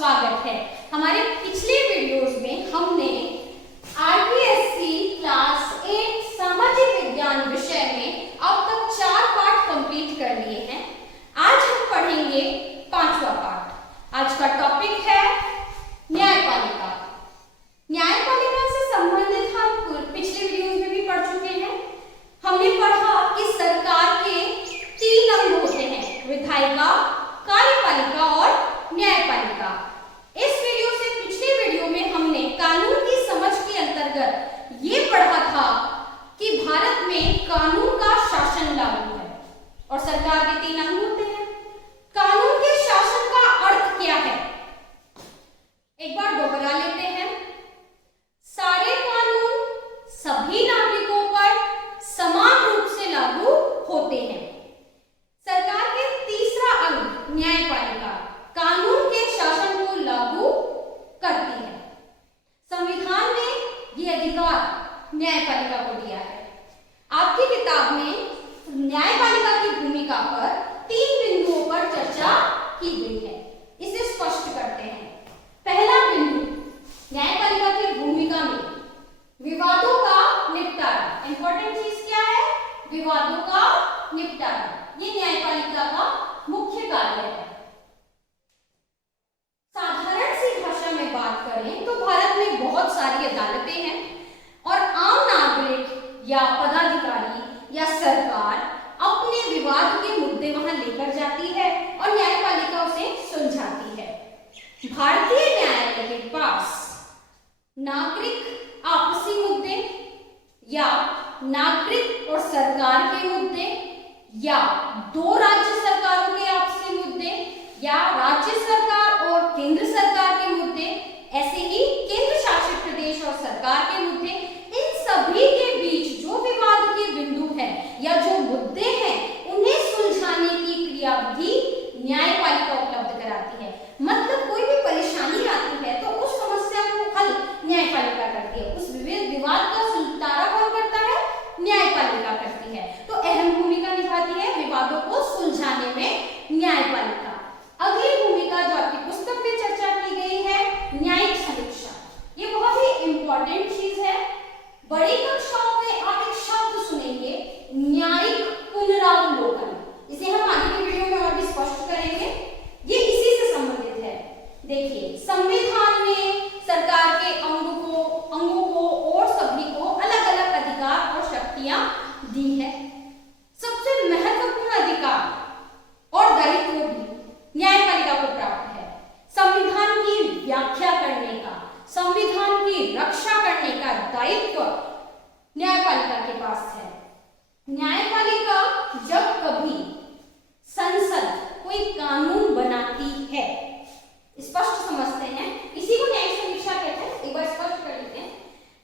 स्वागत है। हमारे पिछले वीडियोस में हमने आरपीएससी क्लास 8 सामाजिक विज्ञान विषय में अब तक 4 पाठ कंप्लीट कर लिए हैं। आज हम पढ़ेंगे 5वां पाठ। आज का टॉपिक है न्यायपालिका। न्यायपालिका से संबंधित हम पिछले वीडियोस में भी पढ़ चुके हैं। हमने पढ़ा कि सरकार के 3 अंग होते हैं, विधायिका, कार्यपालिका और न्यायपालिका। इस वीडियो से पिछले वीडियो में हमने कानून की समझ के अंतर्गत ये पढ़ा था कि भारत में कानून का शासन लागू है और सरकार के 3 अंग होते हैं। कानून के शासन का अर्थ क्या है, एक बार दोहरा लेते हैं। सारे कानून सभी नागरिकों पर समान रूप से लागू होते हैं। सरकार के तीसरा अंग न्यायपालिका कानून के शासन को लागू करती है। संविधान ने ये अधिकार न्यायपालिका को दिया है। आपकी किताब में न्यायपालिका की भूमिका पर 3 बिंदुओं पर चर्चा की गई है। इसे स्पष्ट करते हैं। पहला बिंदु, न्यायपालिका की भूमिका में विवादों का निपटारा। इंपॉर्टेंट चीज क्या है? विवादों का निपटारा। ये न्यायपालिका का मुख्य कार्य है। साधारण सी भाषा में बात करें तो भारत में बहुत सारी अदालतें हैं और आम नागरिक या पदाधिकारी या सरकार अपने विवाद के मुद्दे वहां लेकर जाती है और न्यायपालिका उसे सुलझाती है। भारतीय न्यायालय के पास नागरिक आपसी मुद्दे या नागरिक और सरकार के मुद्दे या 2 राज्य सरकारों के आपसी मुद्दे या राज्य सरकार और केंद्र सरकार के मुद्दे, ऐसे ही केंद्र शासित प्रदेश और सरकार के मुद्दे, इन सभी के बीच जो विवाद के बिंदु हैं या जो मुद्दे हैं उन्हें सुलझाने की क्रियाविधि न्यायपालिका उपलब्ध कराती है। मतलब कोई भी परेशानी आती है तो उस समस्या को हल न्यायपालिका करती है। उस विवाद का सुलझाना कौन करता है? न्यायपालिका करती है। तो अहम भूमिका निभाती है विवादों को सुलझाने में न्यायपालिका। अगली भूमिका जो आपकी पुस्तक में चर्चा की गई है, न्यायिक समीक्षा। ये बहुत ही इंपॉर्टेंट चीज है। बड़ी कक्षाओं में आप एक शब्द सुनेंगे, न्यायिक पुनरावलोकन। इसे हम आगे की वीडियो में और भी स्पष्ट करेंगे। ये इसी से संबंधित है। देखिए, संविधान में सरकार के अंगों को और सभी को अलग अलग अधिकार और शक्तियां दी है। सबसे महत्वपूर्ण अधिकार और दायित्व भी न्यायपालिका को प्राप्त है। संविधान की व्याख्या करने का, संविधान की रक्षा करने का दायित्व न्यायपालिका के पास है। न्यायपालिका जब कभी संसद कोई कानून बनाती है, स्पष्ट समझते हैं, इसी को न्यायिक समीक्षा कहते हैं। एक बार स्पष्ट कर लेते हैं।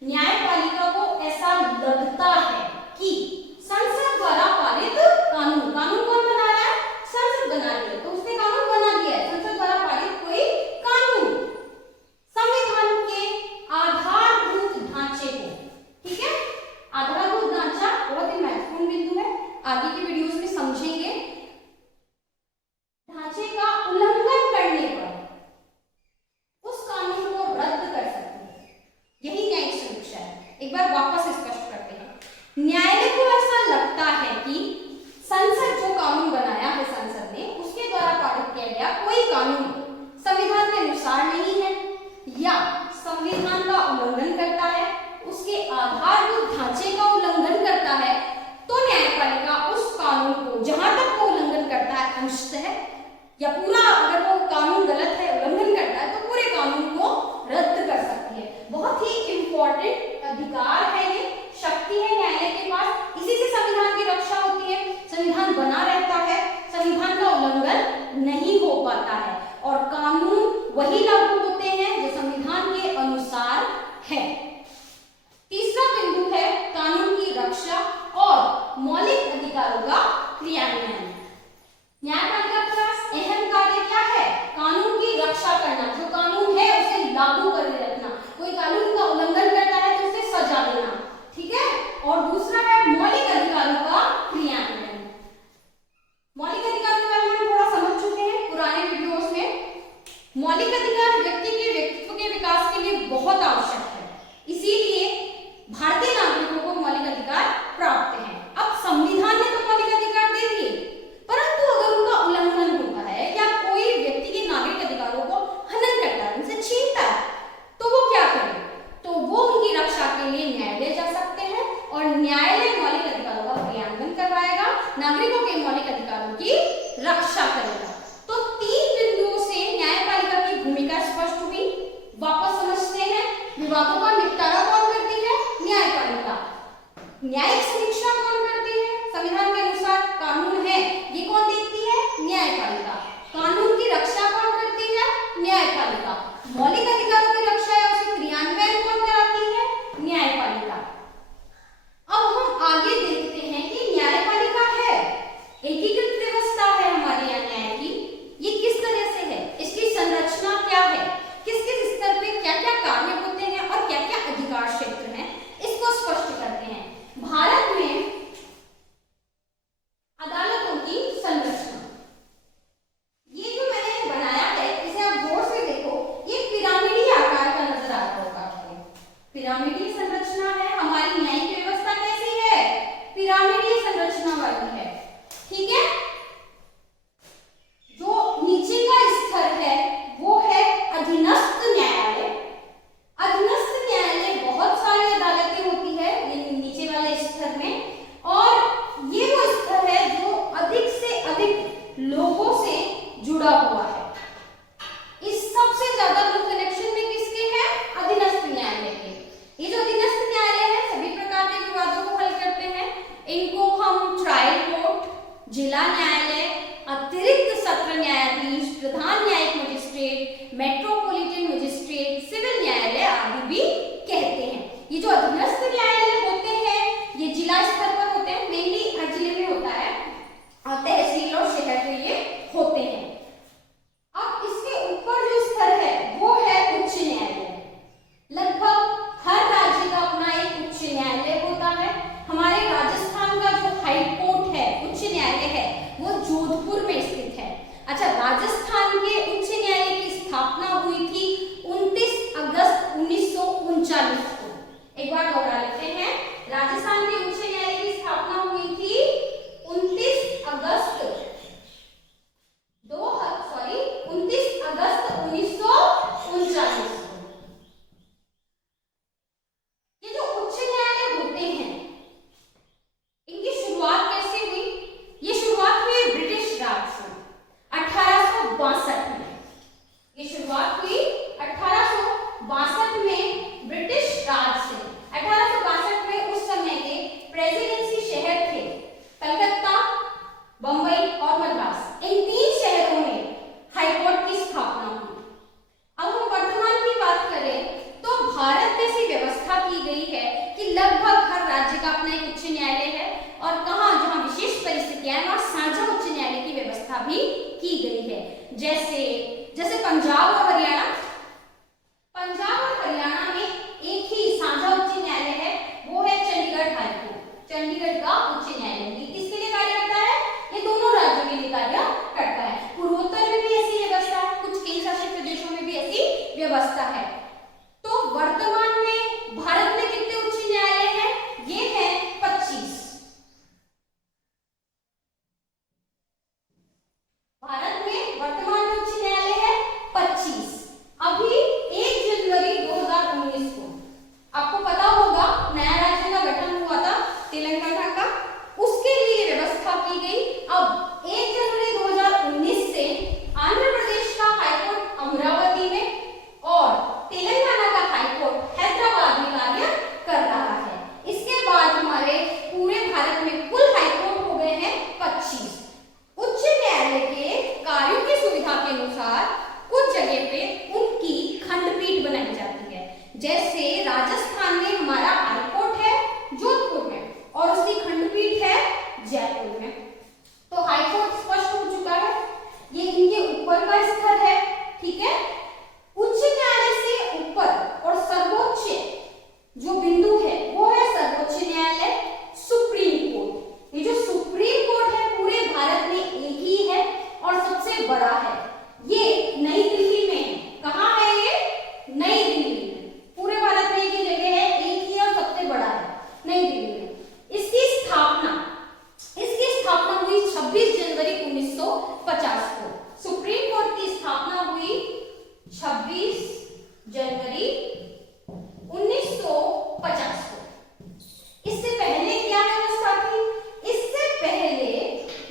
न्यायपालिका को ऐसा लगता है कि संसद द्वारा पारित कानून कौन बना रहा है? संसद बना रही है। तो उसने कानून बना दिया है, संसद द्वारा पारित कोई कानून संविधान के आधारभूत ढांचे को, ठीक है, आधारभूत ढांचा बहुत ही महत्वपूर्ण बिंदु है, आगे की वीडियोस में समझेंगे। ढांचे का उल्लंघन करने पर उस कानून को रद्द कर सकती है। यही न्यायिक समीक्षा है। एक बार वापस स्पष्ट करते हैं। न्यायालय को ऐसा लगता है कि संसद जो कानून बनाया है, संसद ने उसके द्वारा पारित किया गया कोई कानून संविधान के अनुसार नहीं है या संविधान का उल्लंघन करता है, उसके आधारभूत ढांचे का उल्लंघन करता है, तो न्यायपालिका उस कानून को, जहां तक वो उल्लंघन करता है अंशतः या पूरा, अगर वो कानून गलत है, उल्लंघन करता है, तो पूरे कानून को रद्द कर सकती है। बहुत ही इंपॉर्टेंट अधिकार है, ये शक्ति है न्यायालय के पास। इसी से संविधान की रक्षा होती है, संविधान बना रहता है, संविधान का उल्लंघन नहीं हो पाता है और कानून वही लागू होते हैं जो संविधान के अनुसार है। तीसरा बिंदु है कानून की रक्षा और मौलिक अधिकारों का क्रियान्वयन। न्यायपालिका के पास अहम कार्य क्या है? कानून की रक्षा करना। जो कानून है उसे लागू करके रखना। कोई कानून का उल्लंघन करता है तो उसे सजा देना, ठीक है। और दूसरा है मौलिक अधिकारों का क्रियान्वयन। मौलिक अधिकारों के बारे में हम थोड़ा समझ चुके हैं पुराने वीडियोस में। मौलिक अधिकार जुड़ा हुआ है। इस सबसे ज्यादा लोग कनेक्शन में किसके हैं? अधीनस्थ न्यायालय के। ये जो अधीनस्थ न्यायालय है सभी प्रकार के विवादों को हल करते हैं। इनको हम ट्रायल कोर्ट, जिला न्यायालय, अतिरिक्त सत्र न्यायाधीश, प्रधान न्यायिक मजिस्ट्रेट, मेट्रोपॉलिटन मजिस्ट्रेट, सिविल न्यायालय आदि भी कहते हैं। ये जो अधीनस्थ न्यायालय होते हैं ये जिला स्तर पर होते हैं, मेनली हर जिले में होता है, तहसील और शहर में ये होते हैं। अब इसके ऊपर जो स्तर है वो है उच्च न्यायालय। लगभग हर राज्य का अपना एक उच्च न्यायालय होता है। हमारे राजस्थान का जो हाई कोर्ट है, उच्च न्यायालय है, वो जोधपुर में स्थित है। अच्छा, राजस्थान के उच्च न्यायालय की स्थापना हुई थी 29 अगस्त 1939 को। एक बार दोहरा लेते हैं, राजस्थान के उच्च न्यायालय की स्थापना हुई थी 29 अगस्त 1939 को। ये जो उच्च न्यायालय होते हैं इनकी शुरुआत कैसे हुई? ये शुरुआत हुई ब्रिटिश राज से 1862 में। ये शुरुआत हुई 1862 में ब्रिटिश राज से। 1862 में उस समय के प्रेसिडेंसी शहर थे कलकत्ता, बंबई और मद्रास। इन 3 शहरों में हाईकोर्ट की स्थापना हुई। अब हम वर्तमान की बात करें तो भारत में ऐसी व्यवस्था की गई है कि लगभग हर राज्य का अपना एक उच्च न्यायालय है और कहां जहां विशेष परिस्थितियां हैं वहां साझा उच्च न्यायालय की व्यवस्था भी की गई है। जैसे पंजाब और हरियाणा। पंजाब और हरियाणा में एक ही साझा उच्च न्यायालय है, वो है चंडीगढ़ हाई कोर्ट। चंडीगढ़ का उच्च न्यायालय किसके लिए कार्य करता है? ये दोनों राज्यों के लिए कार्य करता है। पूर्वोत्तर में भी ऐसी व्यवस्था है, कुछ केंद्र शासित प्रदेशों में भी ऐसी व्यवस्था है। तो वर्तमान में भारत में कितने उच्च न्यायालय हैं? ये है 25। भारत में वर्तमान में उच्च न्यायालय है 25। अभी 1 जनवरी 2019 को आपको पता होगा नया राज्य का गठन हुआ था तेलंगाना का, उसके लिए व्यवस्था की गई। अब 1 जनवरी 2019 से आंध्र प्रदेश का हाईकोर्ट अमरावती में और तेलंगाना का हाईकोर्ट हैदराबाद में कार्य कर रहा है। इसके बाद हमारे पूरे भारत में कुल हाईकोर्ट हो गए हैं 25। उच्च न्यायालय के कार्यों की सुविधा के अनुसार कुछ जगह पे उनकी खंडपीठ बनाई जाती है। जैसे राजस्थान में हमारा हाईकोर्ट है जोधपुर में और उसकी खंडपीठ है जयपुर में। तो हाईकोर्ट स्पष्ट हो चुका है, ये इनके ऊपर का स्तर है, ठीक है। उच्च न्यायालय से ऊपर और सर्वोच्च जो बिंदु है वो है सर्वोच्च न्यायालय, सुप्रीम कोर्ट। ये जो सुप्रीम कोर्ट है पूरे भारत में एक ही है और सबसे बड़ा है। ये नई दिल्ली में है। कहाँ है ये? नई दिल्ली में। पूरे भारत में एक ही जगह है, एक ही और सबसे बड़ा है नई दिल्ली में। इसकी स्थापना हुई 26 जनवरी 1950 को। सुप्रीम कोर्ट की स्थापना हुई 26 जनवरी 1950 को। इससे पहले क्या व्यवस्था थी? इससे पहले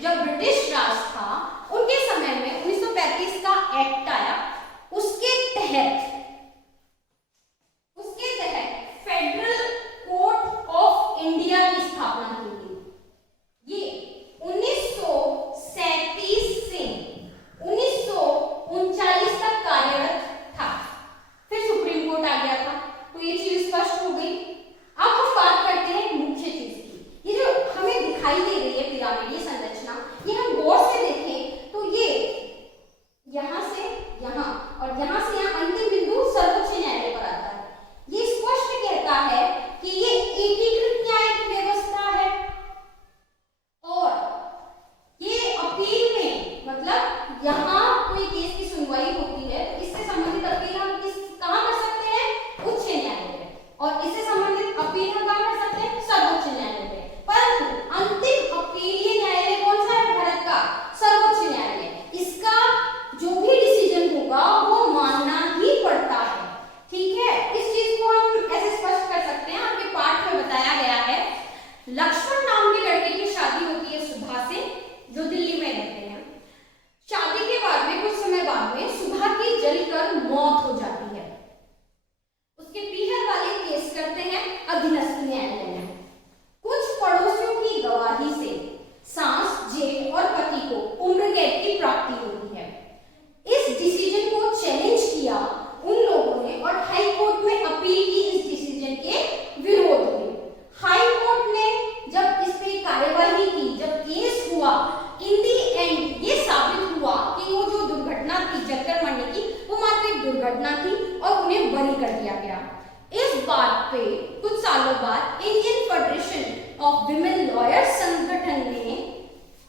जब ब्रिटिश राज था उनके समय में 1935 का एक्ट आया, उसके तहत फेडरल कोर्ट ऑफ इंडिया की स्थापना की गई। ये 1937 से 1939 तक कार्यरत था। फिर सुप्रीम कोर्ट आ गया था, तो ये चीज स्पष्ट हो गई। अब हम बात करते हैं मुख्य चीज की। ये जो हमें दिखाई दे रही है पिरामिडीय संरचना, ये हम गौर से देखें तो ये यहां से यहां और यहां से यहां अंतिम बिंदु सर्वोच्च न्यायालय पर आता है। ये स्पष्ट कहता है कि ये एकीकृत न्यायिक व्यवस्था है और ये अपील में, मतलब यहां कोई केस की सुनवाई होती है तो इससे संबंधित अपील हम कहां कर सकते हैं? उच्च न्यायालय में। और इससे संबंधित अपील हम कहां कर सकते हैं? सर्वोच्च न्यायालय में। परंतु अंतिम अपीलीय न्यायालय कौन सा है भारत का? सर्वोच्च न्यायालय। इसका जो भी डिसीजन होगा वो मानना ही पड़ता है, ठीक है। इस चीज को हम ऐसे स्पष्ट कर सकते हैं, आपके पाठ में बताया गया है। लक्ष्मण नाम के लड़के की शादी होती है सुधा से, जो दिल्ली में रहते हैं। शादी के बाद में कुछ दुर्घटना थी और उन्हें बरी कर दिया गया। इस बात पे कुछ सालों बाद Indian federation of women lawyers संगठन ने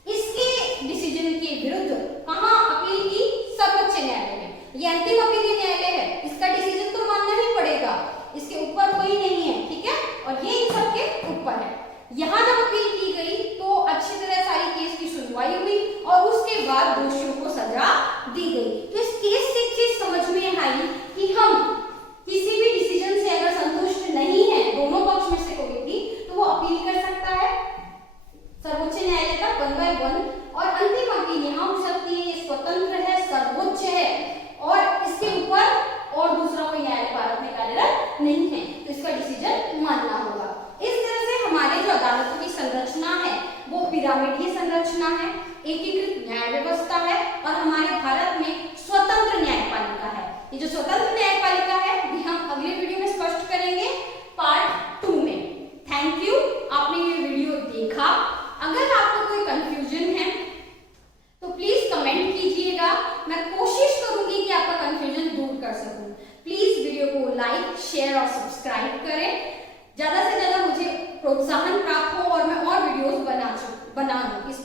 इसके डिसीजन के विरुद्ध कहां अपील की? सर्वोच्च न्यायालय में। ये अंतिम अपीलीय न्यायालय है, इसका डिसीजन तो मानना ही पड़ेगा, इसके ऊपर कोई नहीं है, ठीक है, और ये इन सबके ऊपर है। यहाँ जब अपील की गई तो अच्छी तरह सारी केस की सुनवाई हुई और उसके बाद दोषियों को सजा दी गई। तो इस केस से एक चीज समझ में आई कि हम किसी भी डिसीजन से अगर संतुष्ट नहीं है, दोनों पक्ष में से कोई भी, तो वो अपील कर सकता है सर्वोच्च न्यायालय का 1 by 1, और अंतिम अपील यहाँ हो सकती है, स्वतंत्र है, सर्वोच्च है और इसके ऊपर और दूसरा कोई न्यायालय भारत में कार्यरत नहीं है, तो इसका डिसीजन मानना होगा। इस तरह से हमारे जो अदालतों की संरचना है वो पिरामिडीय संरचना है, एकीकृत न्याय व्यवस्था है और हमारे भारत में स्वतंत्र न्यायपालिका है। ये जो स्वतंत्र न्यायपालिका है ये हम अगले वीडियो में स्पष्ट करेंगे पार्ट 2 में। थैंक यू, आपने ये वीडियो देखा। अगर आपको कोई कंफ्यूजन है तो प्लीज कमेंट कीजिएगा, मैं कोशिश करूंगी कि आपका कंफ्यूजन दूर कर सकूं। प्लीज वीडियो को लाइक, शेयर और सब्सक्राइब करें, ज्यादा से ज्यादा मुझे प्रोत्साहन प्राप्त हो और मैं और वीडियोस बना लूं। इस